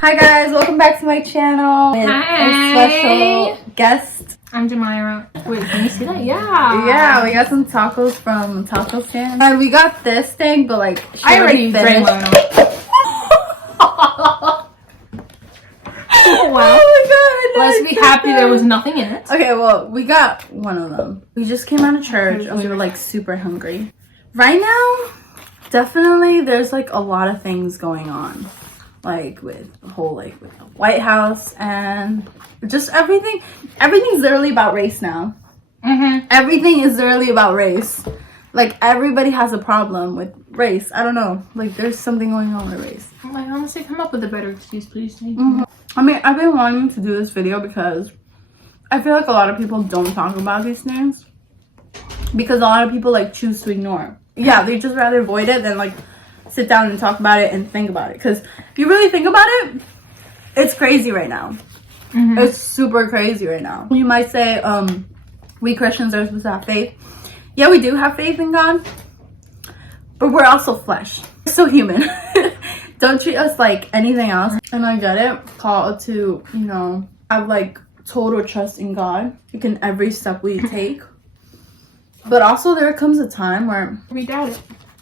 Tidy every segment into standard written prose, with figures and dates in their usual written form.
Hi guys, welcome back to my channel with a special guest. I'm Jamira. Wait, can you see that? Yeah. Yeah, we got some tacos from Taco Stand. And we got this thing, but like I already drank one. Oh my god. Let's be happy there was nothing in it. Okay, well, we got one of them. We just came out of church and we were like super hungry. Right now, definitely there's like a lot of things going on. Like with the whole with the White House and just everything. Everything's literally about race now. Everything is literally about race. Like everybody has a problem with race. I don't know. Like there's something going on with race. Like honestly, come up with a better excuse, please. I mean, I've been wanting to do this video because I feel like a lot of people don't talk about these things because a lot of people like choose to ignore. Yeah, they just rather avoid it than like sit down and talk about it and think about it. Because if you really think about it, it's crazy right now. It's super crazy right now. You might say, we Christians are supposed to have faith. Yeah, we do have faith in God, but we're also flesh. We're still human. Don't treat us like anything else. And I get it, called to, you know, have like total trust in God in every step we take. But also there comes a time where We doubt it.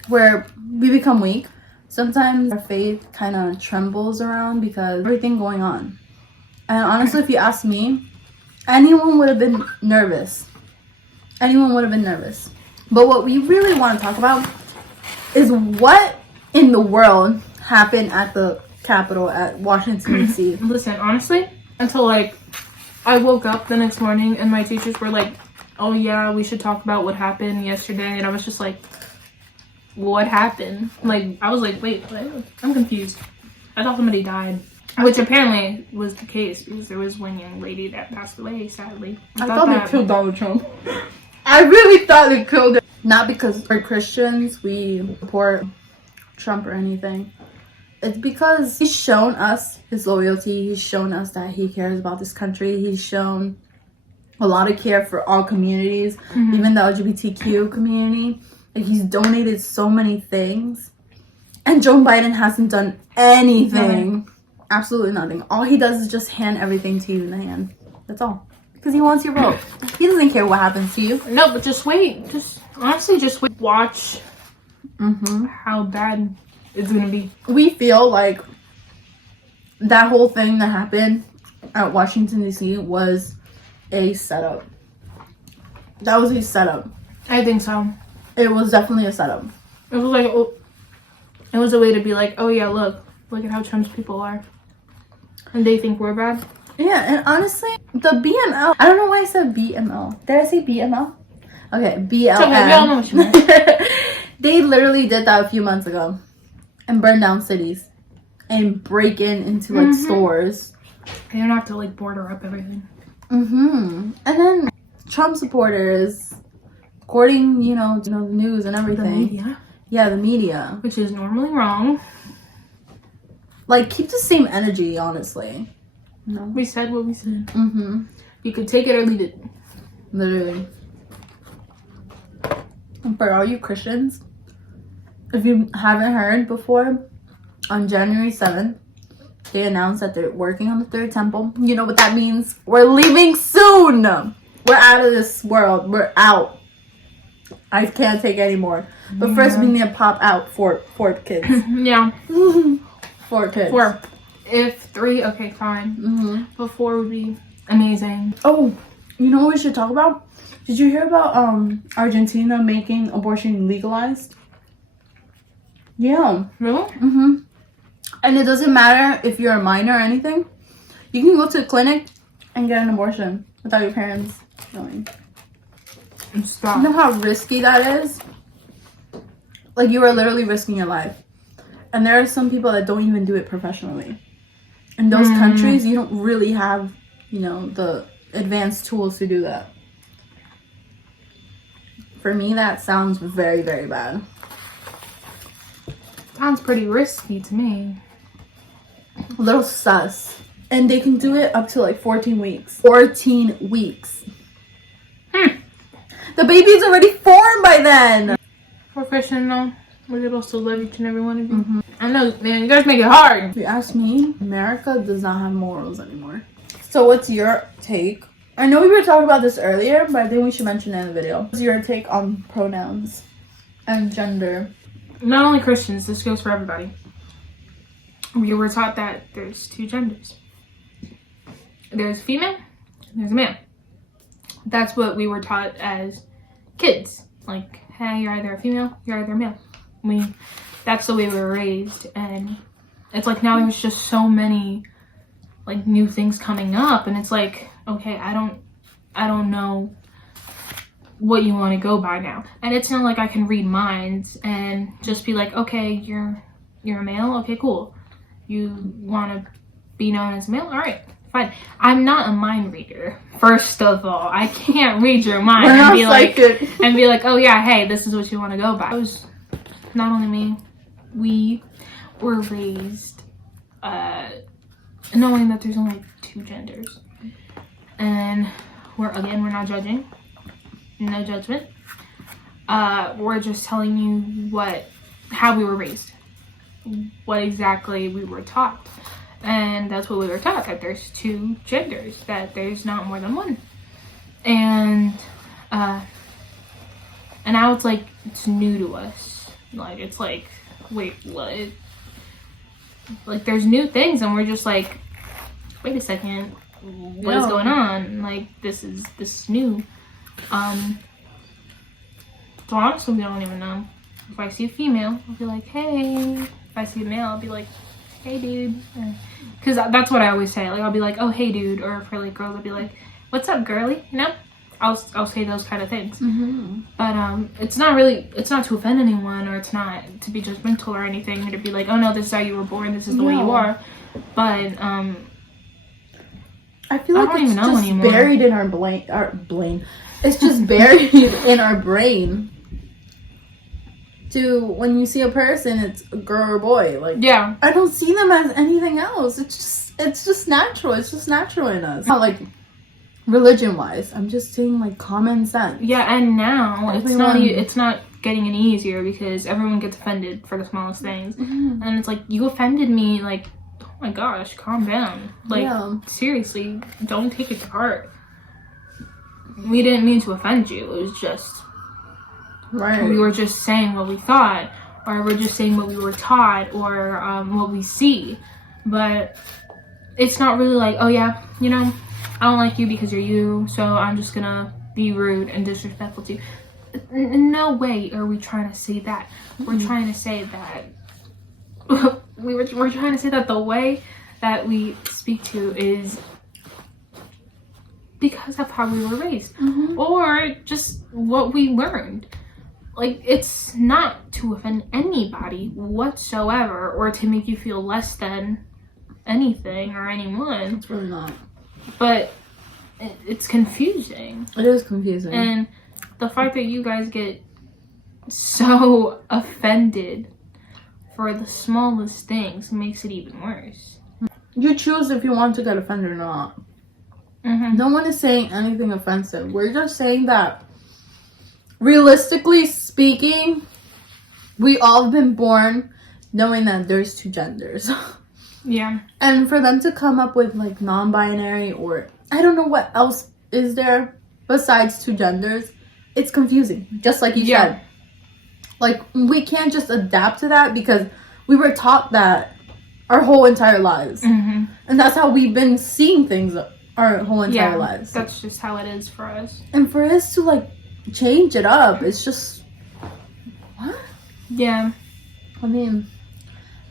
where we become weak. Sometimes our faith kind of trembles around because everything going on. And honestly, if you ask me, anyone would have been nervous. Anyone would have been nervous. But what we really want to talk about is what in the world happened at the Capitol at Washington, D.C. Listen, honestly, until like I woke up the next morning and my teachers were like, "Oh yeah, we should talk about what happened yesterday," and I was just like, what happened? Like, I was like, wait, what? I'm confused. I thought somebody died. Which apparently was the case because there was one young lady that passed away, sadly. I thought they killed Donald Trump. I really thought they killed him. Not because we're Christians, we support Trump or anything. It's because he's shown us his loyalty. He's shown us that he cares about this country. He's shown a lot of care for all communities, even the LGBTQ community. Like, he's donated so many things. And Joe Biden hasn't done anything. Absolutely nothing. All he does is just hand everything to you in the hand. That's all. Because he wants your vote. He doesn't care what happens to you. No, but just wait. Just honestly, just wait. Watch how bad it's gonna be. We feel like that whole thing that happened at Washington, D.C. was a setup. That was a setup. I think so. It was definitely a setup. It was like, oh, it was a way to be like, oh yeah, look at how Trump's people are, and they think we're bad. Yeah, and honestly, the BML. I don't know why I said BML. Did I say BML? Okay, BLM. Okay, we all know what you meant. They literally did that a few months ago, and burned down cities, and break into like stores. They don't have to like border up everything. And then Trump supporters. According, you know, the news and everything. The media? Yeah, the media. Which is normally wrong. Like, keep the same energy, honestly. No. We said what we said. You could take it or leave it. Literally. And for all you Christians, if you haven't heard before, on January 7th, they announced that they're working on the third temple. You know what that means? We're leaving soon! We're out of this world. We're out. I can't take any more. But first we need to pop out four kids. Yeah. 4 kids. 4. If 3, okay, fine. But 4 would be amazing. Oh, you know what we should talk about? Did you hear about Argentina making abortion legalized? Yeah. Really? And it doesn't matter if you're a minor or anything. You can go to a clinic and get an abortion without your parents knowing. Stop. You know how risky that is? Like, you are literally risking your life. And there are some people that don't even do it professionally. In those countries, you don't really have, you know, the advanced tools to do that. For me, that sounds very, very bad. Sounds pretty risky to me. A little sus. And they can do it up to like 14 weeks. 14 weeks. The baby's already formed by then. We're Christian though. We're supposed to love each and every one of you. I know, man. You guys make it hard. If you ask me, America does not have morals anymore. So what's your take? I know we were talking about this earlier, but I think we should mention it in the video. What's your take on pronouns and gender? Not only Christians, this goes for everybody. We were taught that there's two genders. There's a female, and there's a male. That's what we were taught as kids. Like, hey, you're either a female, you're either a male. That's the way we were raised, and it's like now there's just so many like new things coming up, and it's like, okay, I don't know what you want to go by now. And it's not like I can read minds and just be like, okay, you're a male, okay, cool. You want to be known as a male, all right, fine. I'm not a mind reader. First of all, I can't read your mind and be like, oh yeah, hey, this is what you want to go by. It was not only me, we were raised knowing that there's only two genders, and we're not judging, no judgment. We're just telling you how we were raised, what exactly we were taught, and that's what we were taught, that there's two genders, that there's not more than one. And now it's like it's new to us. Like, it's like, wait, what? Like, there's new things, and we're just like, wait a second, what is going on? Like, this is new. So honestly, we don't even know. If I see a female, I'll be like, hey. If I see a male, I'll be like, hey, dude. Because that's what I always say. Like, I'll be like, oh, hey, dude. Or for like girls, I'll be like, what's up, girly? You know? I'll say those kind of things. Mm-hmm. But it's not to offend anyone, or it's not to be judgmental or anything, or to be like, oh no, this is how you were born, this is the way you are. But I feel like it's just buried in our brain. It's just buried in our brain. To when you see a person, it's a girl or boy. Like, yeah, I don't see them as anything else. It's just natural. It's just natural in us. Not like religion wise. I'm just saying like common sense. Yeah, and now it's not getting any easier because everyone gets offended for the smallest things, and it's like, you offended me. Like, oh my gosh, calm down. Like, seriously, don't take it to heart. We didn't mean to offend you. It was just, we were just saying what we thought, or we're just saying what we were taught, or what we see. But it's not really like, oh yeah, you know, I don't like you because you're you, so I'm just gonna be rude and disrespectful to you. In no way are we trying to say that. We're trying to say that we're trying to say that the way that we speak to is because of how we were raised, or just what we learned. Like, it's not to offend anybody whatsoever, or to make you feel less than anything or anyone. It's really not. But it's confusing. It is confusing. And the fact that you guys get so offended for the smallest things makes it even worse. You choose if you want to get offended or not. No one is saying anything offensive. We're just saying that, realistically speaking, we all have been born knowing that there's two genders. Yeah. And for them to come up with like non-binary, or I don't know what else is there besides two genders, it's confusing. Just like you said. Like, we can't just adapt to that because we were taught that our whole entire lives. And that's how we've been seeing things our whole entire lives. That's just how it is for us. And for us to like change it up, it's just, what? Yeah. I mean,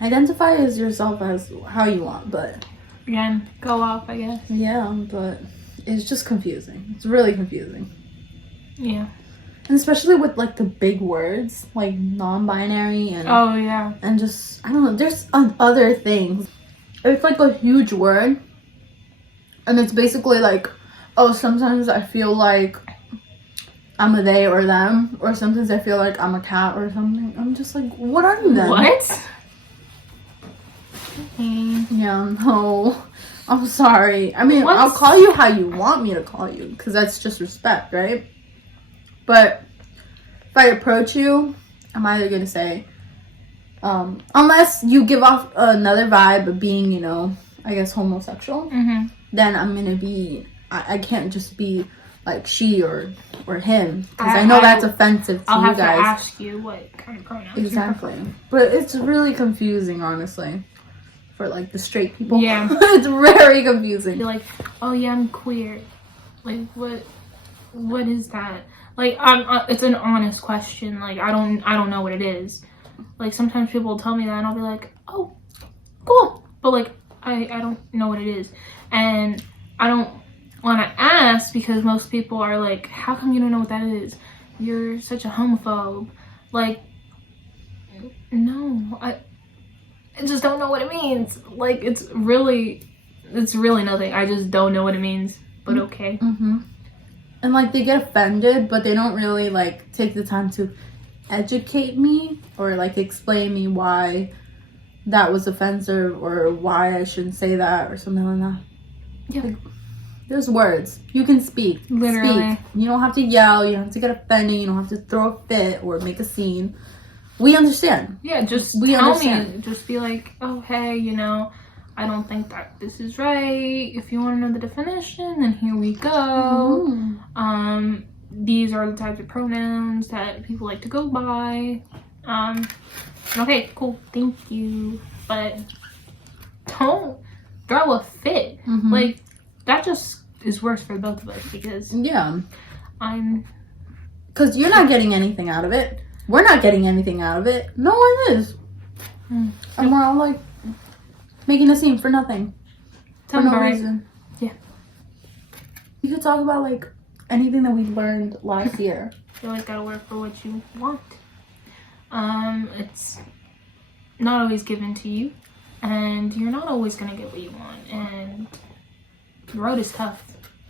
identify as yourself as how you want, but again, go off, I guess. Yeah, but it's just confusing. It's really confusing. Yeah. And especially with like the big words like non-binary and and just, I don't know, there's other things. It's like a huge word, and it's basically like, oh, sometimes I feel like I'm a they or them, or sometimes I feel like I'm a cat or something. I'm just like, what are you then? What? Yeah, no, I'm sorry. I mean, I'll call you how you want me to call you, because that's just respect, right? But if I approach you, I'm either gonna say, Unless you give off another vibe of being, you know, I guess homosexual, then I'm gonna be. I can't just be like she or him, because I know that's offensive to I'll you have guys. to ask you what kind of pronouns. Exactly, but it's really confusing, honestly, for like the straight people. Yeah, it's very confusing. You're like, oh yeah, I'm queer. Like what is that? Like it's an honest question. Like I don't know what it is. Like sometimes people will tell me that and I'll be like, oh, cool, but like I don't know what it is, and I don't want to ask because most people are like, how come you don't know what that is? You're such a homophobe. Like, no, I just don't know what it means. Like, it's really nothing. I just don't know what it means, but okay. And like they get offended, but they don't really like take the time to educate me or like explain me why that was offensive or why I shouldn't say that or something like that. Yeah. Like, there's words. You can speak. Literally. Speak. You don't have to yell. You don't have to get offended. You don't have to throw a fit or make a scene. We understand. Yeah, just tell me. Just be like, oh, hey, you know, I don't think that this is right. If you want to know the definition, then here we go. These are the types of pronouns that people like to go by. Okay, cool. Thank you. But don't throw a fit. Like, that just is worse for both of us because because you're not getting anything out of it. We're not getting anything out of it. No one is. And we're all like making a scene for nothing. For no reason. Yeah. You could talk about like anything that we learned last year. You always gotta work for what you want. It's not always given to you, and you're not always gonna get what you want, and the road is tough.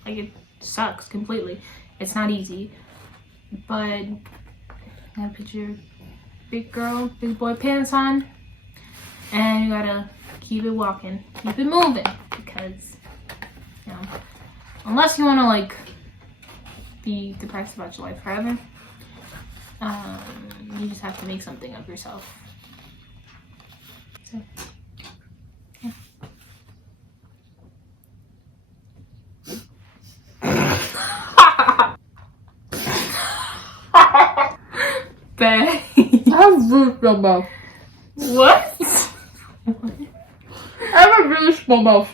Like, it sucks completely. It's not easy, but you gotta put your big girl, big boy pants on, and you gotta keep it walking, keep it moving, because, you know, unless you want to like be depressed about your life forever, you just have to make something of yourself. So, yeah. Babe. I have really small mouth. What? I have a really small mouth.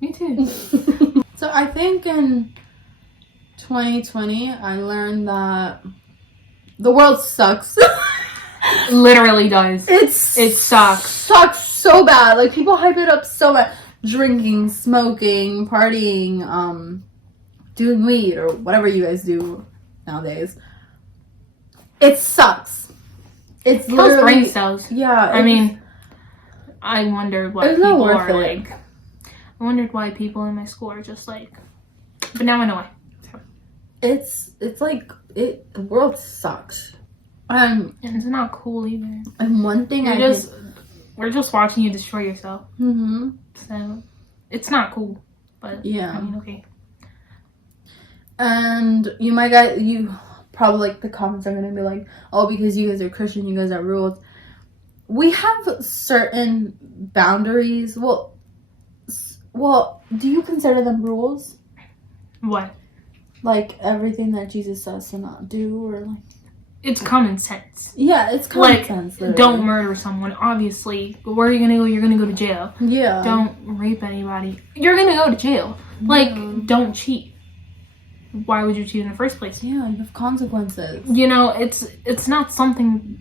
Me too. So I think in 2020, I learned that the world sucks. Literally does. It sucks. Sucks so bad. Like, people hype it up so much. Drinking, smoking, partying, doing weed or whatever you guys do nowadays. It sucks. It's kills brain cells. Yeah. I mean, I wonder what people are like. I wondered why people in my school are just like, but now I know why. So. It's like the world sucks. And it's not cool either. And one thing we're just watching you destroy yourself. So it's not cool, but yeah. I mean, okay. And you probably like the comments are gonna be like, oh, because you guys are Christian, you guys have rules. We have certain boundaries. Well, do you consider them rules? What? Like everything that Jesus says to not do, or like. It's common sense. Yeah, it's common sense. Literally. Don't murder someone. Obviously, where are you gonna go? You're gonna go to jail. Yeah. Don't rape anybody. You're gonna go to jail. Like, don't cheat. Why would you cheat in the first place? Yeah, you have consequences. You know, it's not something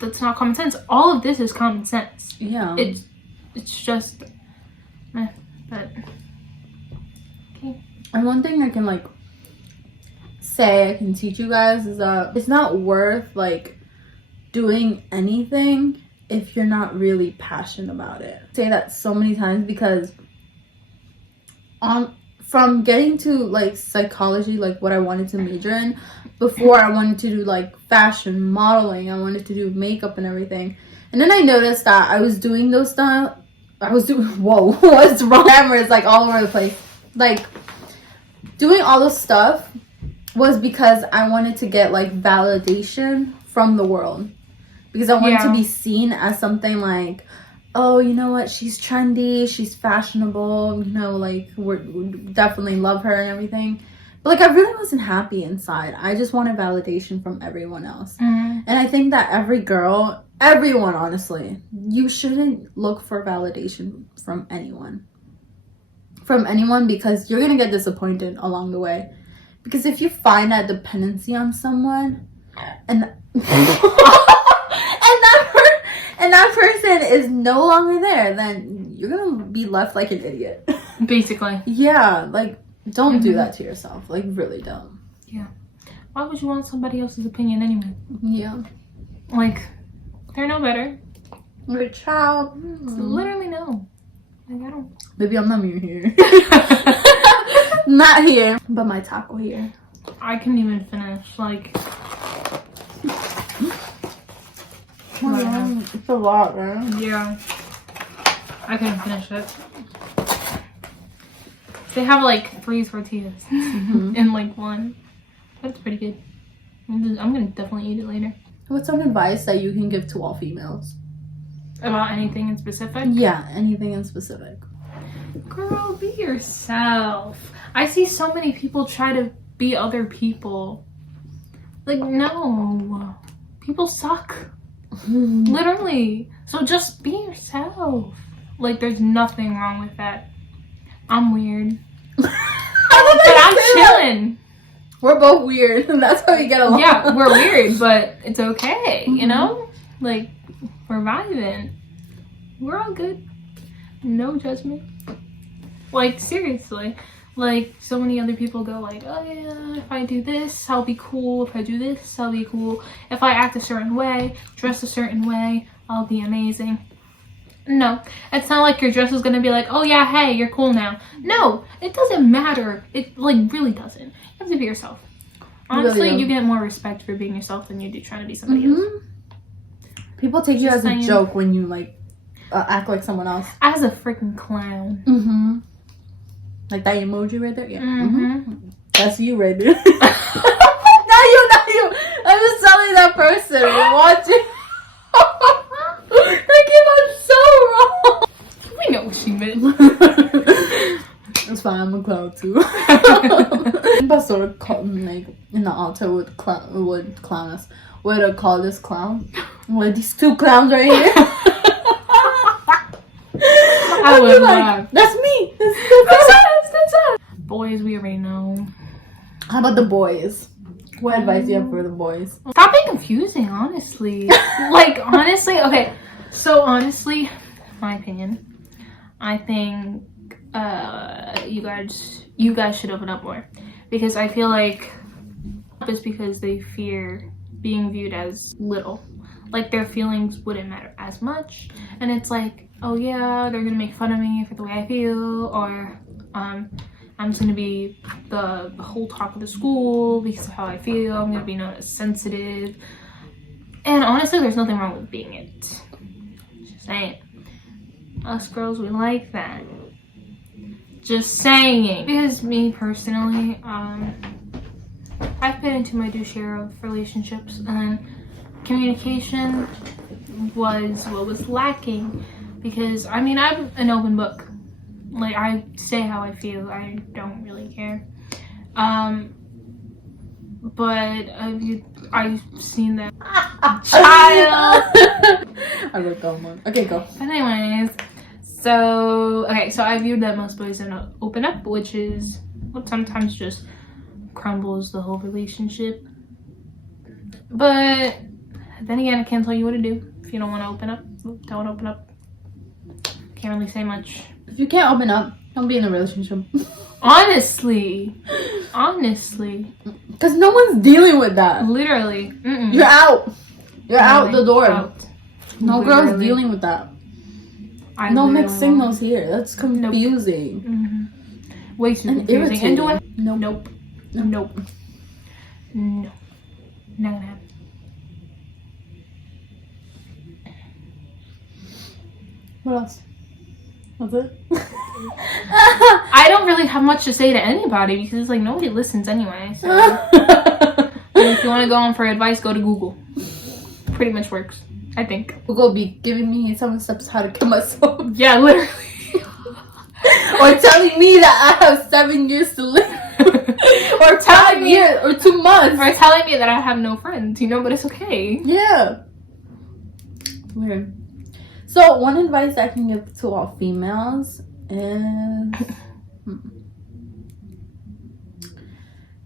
that's not common sense. All of this is common sense. Yeah. It's just, but okay. And one thing I can like say I can teach you guys is that it's not worth like doing anything if you're not really passionate about it. I say that so many times because from getting to like psychology, like what I wanted to major in, before I wanted to do like fashion, modeling, I wanted to do makeup and everything. And then I noticed that I was doing those stuff. Whoa, what's wrong? Camera is like all over the place. Like doing all this stuff was because I wanted to get like validation from the world. because I want it to Yeah. be seen as something like, oh, you know what, she's trendy, she's fashionable, you know, like we definitely love her and everything. But like I really wasn't happy inside. I just wanted validation from everyone else. Mhm. And I think that every girl, everyone, honestly, you shouldn't look for validation from anyone. From anyone, because you're gonna get disappointed along the way. Because if you find that dependency on someone, and and that person is no longer there, then you're gonna be left like an idiot. Basically. Yeah, like don't do Mhm. that to yourself. Like really don't. Why would you want somebody else's opinion anyway? Yeah. Like, they're no better. You're a child. Literally no. Like, I don't. Maybe I'm not here. Not here, but my taco here. I couldn't even finish. Like, It's a lot, man. yeah. I couldn't finish it. They have like 3 tortillas in like one. That's pretty good. I'm gonna definitely eat it later. What's some advice that you can give to all females? About anything in specific? Yeah, anything in specific. Girl, be yourself. I see so many people try to be other people. Like, no. People suck. Literally. So just be yourself. Like, there's nothing wrong with that. I'm weird. But I'm chilling. We're both weird. That's how we get along. Yeah, we're weird, but it's okay, you know? Like, we're vibing. We're all good. No judgment. Like, seriously. Like, so many other people go like, oh yeah, if I do this, I'll be cool. If I do this, I'll be cool. If I act a certain way, dress a certain way, I'll be amazing. No, it's not like your dress is gonna be like, oh yeah, hey, you're cool now. No, it doesn't matter. It, like, really doesn't. You have to be yourself. Honestly, Really you get more respect for being yourself than you do trying to be somebody else. People take you Just as a saying. joke when you, like, act like someone else. As a freaking clown. Mm-hmm. Like that emoji right there? Yeah. Mm-hmm. That's you right there. Not you. I'm just telling that person. You're watching. That came out so wrong. We know what she meant. It's fine. I'm a clown too. Pastor like in the altar would clown us. Would call this clown? What, these 2 clowns right here? I would like, laugh. that's me. That's us. Boys, we already know. How about the boys? What advice do you have for the boys? Stop being confusing, honestly. Like, honestly, okay. So, honestly, my opinion, I think you guys should open up more. Because I feel like it's because they fear being viewed as little. Like, their feelings wouldn't matter as much. And it's like, oh yeah, they're gonna make fun of me for the way I feel, or I'm just gonna be the whole talk of the school because of how I feel. I'm gonna be known as sensitive. And honestly, there's nothing wrong with being it. Just saying. Us girls, we like that. Just saying. Because me personally, I've been into my due share of relationships, and communication was what was lacking. Because, I mean, I'm an open book. Like, I say how I feel. I don't really care. But I've seen that child. I wrote that one. Okay, go. But anyways, so I viewed that most boys don't open up, which is what sometimes just crumbles the whole relationship. But then again, I can't tell you what to do. If you don't want to open up, don't open up. Can't really say much. If you can't open up, don't be in a relationship. Honestly. Because no one's dealing with that. Literally. Mm-mm. You're out. You're out the door. Out. No Literally. girl's dealing with that. I No literally mixed signals here. That's confusing. Mm-hmm. Way too And confusing. irritating. And do I? Nope. Nope. No. Not gonna happen. What else? That's it? I don't really have much to say to anybody because it's like nobody listens anyway. So if you want to go on for advice, go to Google. Pretty much works. I think. Google be giving me 7 steps how to kill myself. Yeah, literally. Or telling me that I have 7 years to live. Or 5 years or 2 months. Or telling me that I have no friends, but it's okay. Yeah. Weird. So one advice I can give to all females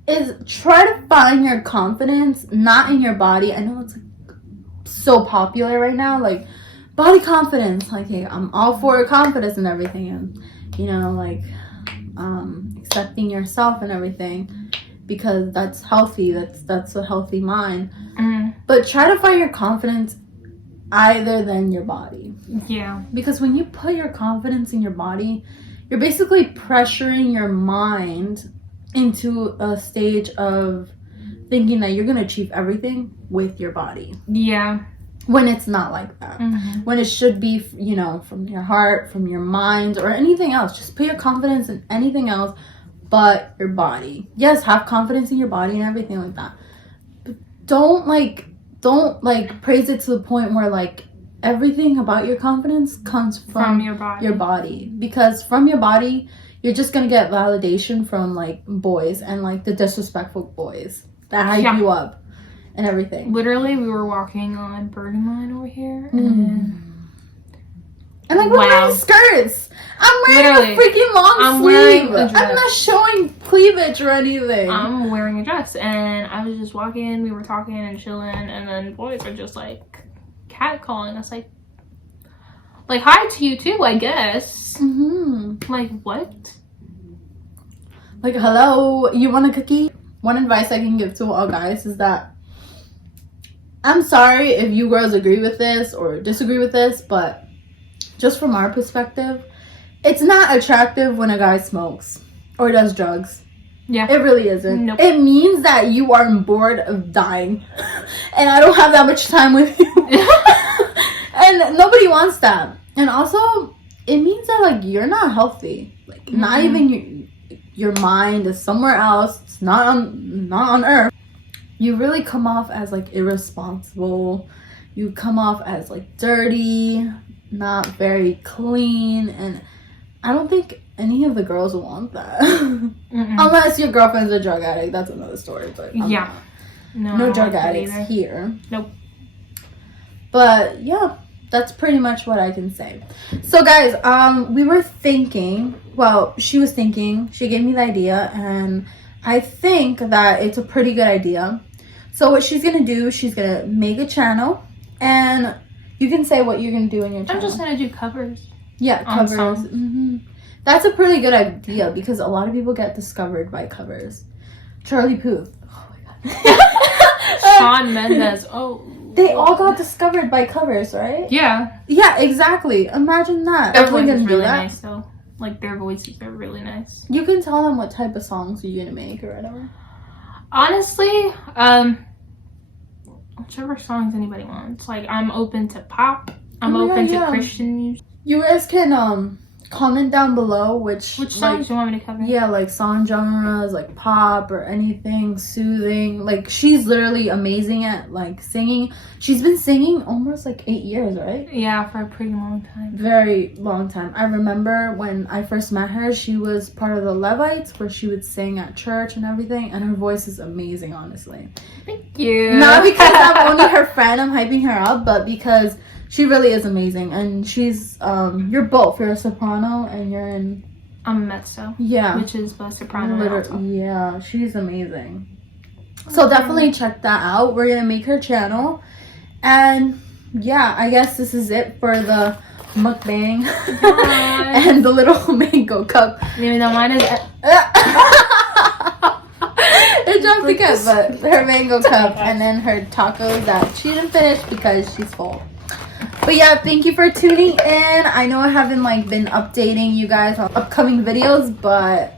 is try to find your confidence not in your body. I know it's like so popular right now, like body confidence. Like, hey, I'm all for confidence and everything, and accepting yourself and everything, because that's healthy. That's a healthy mind. But try to find your confidence either than your body. Yeah. Because when you put your confidence in your body, you're basically pressuring your mind into a stage of thinking that you're going to achieve everything with your body. Yeah. When it's not like that. When it should be, from your heart, from your mind, or anything else. Just put your confidence in anything else but your body. Yes, have confidence in your body and everything like that. But don't praise it to the point where everything about your confidence comes from your body. Because from your body, you're just gonna get validation from boys and the disrespectful boys that hype you up and everything. Literally, we were walking on Bergen Line over here, and we're wearing skirts. I'm wearing a freaking long sleeve. I'm not showing cleavage or anything. I'm wearing a dress, and I was just walking. We were talking and chilling, and then boys are just catcalling us, hi to you too, I guess. What? Hello, you want a cookie? One advice I can give to all guys is that I'm sorry if you girls agree with this or disagree with this, but just from our perspective, it's not attractive when a guy smokes or does drugs. Yeah. It really isn't. Nope. It means that you are bored of dying. And I don't have that much time with you. And nobody wants that. And also, it means that you're not healthy. Not even your mind is somewhere else. It's not on earth. You really come off as irresponsible. You come off as dirty, not very clean, and I don't think any of the girls want that. Unless your girlfriend's a drug addict, that's another story. But no drug addicts here. Nope. But yeah, that's pretty much what I can say. So guys, we were thinking. Well, she was thinking. She gave me the idea, and I think that it's a pretty good idea. So what she's gonna do, she's gonna make a channel, and you can say what you're gonna do in your channel. I'm just gonna do covers. Yeah, covers. That's a pretty good idea because a lot of people get discovered by covers. Charlie Puth. Oh my god. Shawn Mendes. Oh. They all got discovered by covers, right? Yeah. Yeah, exactly. Imagine that. Their voice is do really that. nice though. Their voices are really nice. You can tell them what type of songs you're gonna make or whatever. Honestly, whichever songs anybody wants. I'm open to pop. I'm open to Christian music. You guys can comment down below which songs you want me to cover. Yeah, song genres, pop or anything soothing. She's literally amazing at singing. She's been singing almost 8 years, right? Yeah, for a pretty long time. Very long time. I remember when I first met her, she was part of the Levites where she would sing at church and everything, and her voice is amazing, honestly. Thank you. Not because I'm only her friend, I'm hyping her up, but because she really is amazing. And she's you're both. You're a soprano and you're in I'm a mezzo. Yeah. Which is both soprano and alto. Yeah, she's amazing. So definitely check that out. We're gonna make her channel. And yeah, I guess this is it for the mukbang and the little mango cup. Even though mine is it jumped again, but her mango cup and then her tacos that she didn't finish because she's full. But yeah, thank you for tuning in. I know I haven't been updating you guys on upcoming videos, but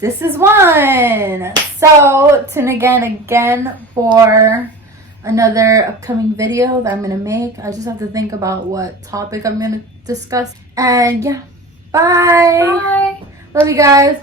this is one. So tune again for another upcoming video that I'm gonna make. I just have to think about what topic I'm gonna discuss. And yeah, bye. Bye. Love you guys.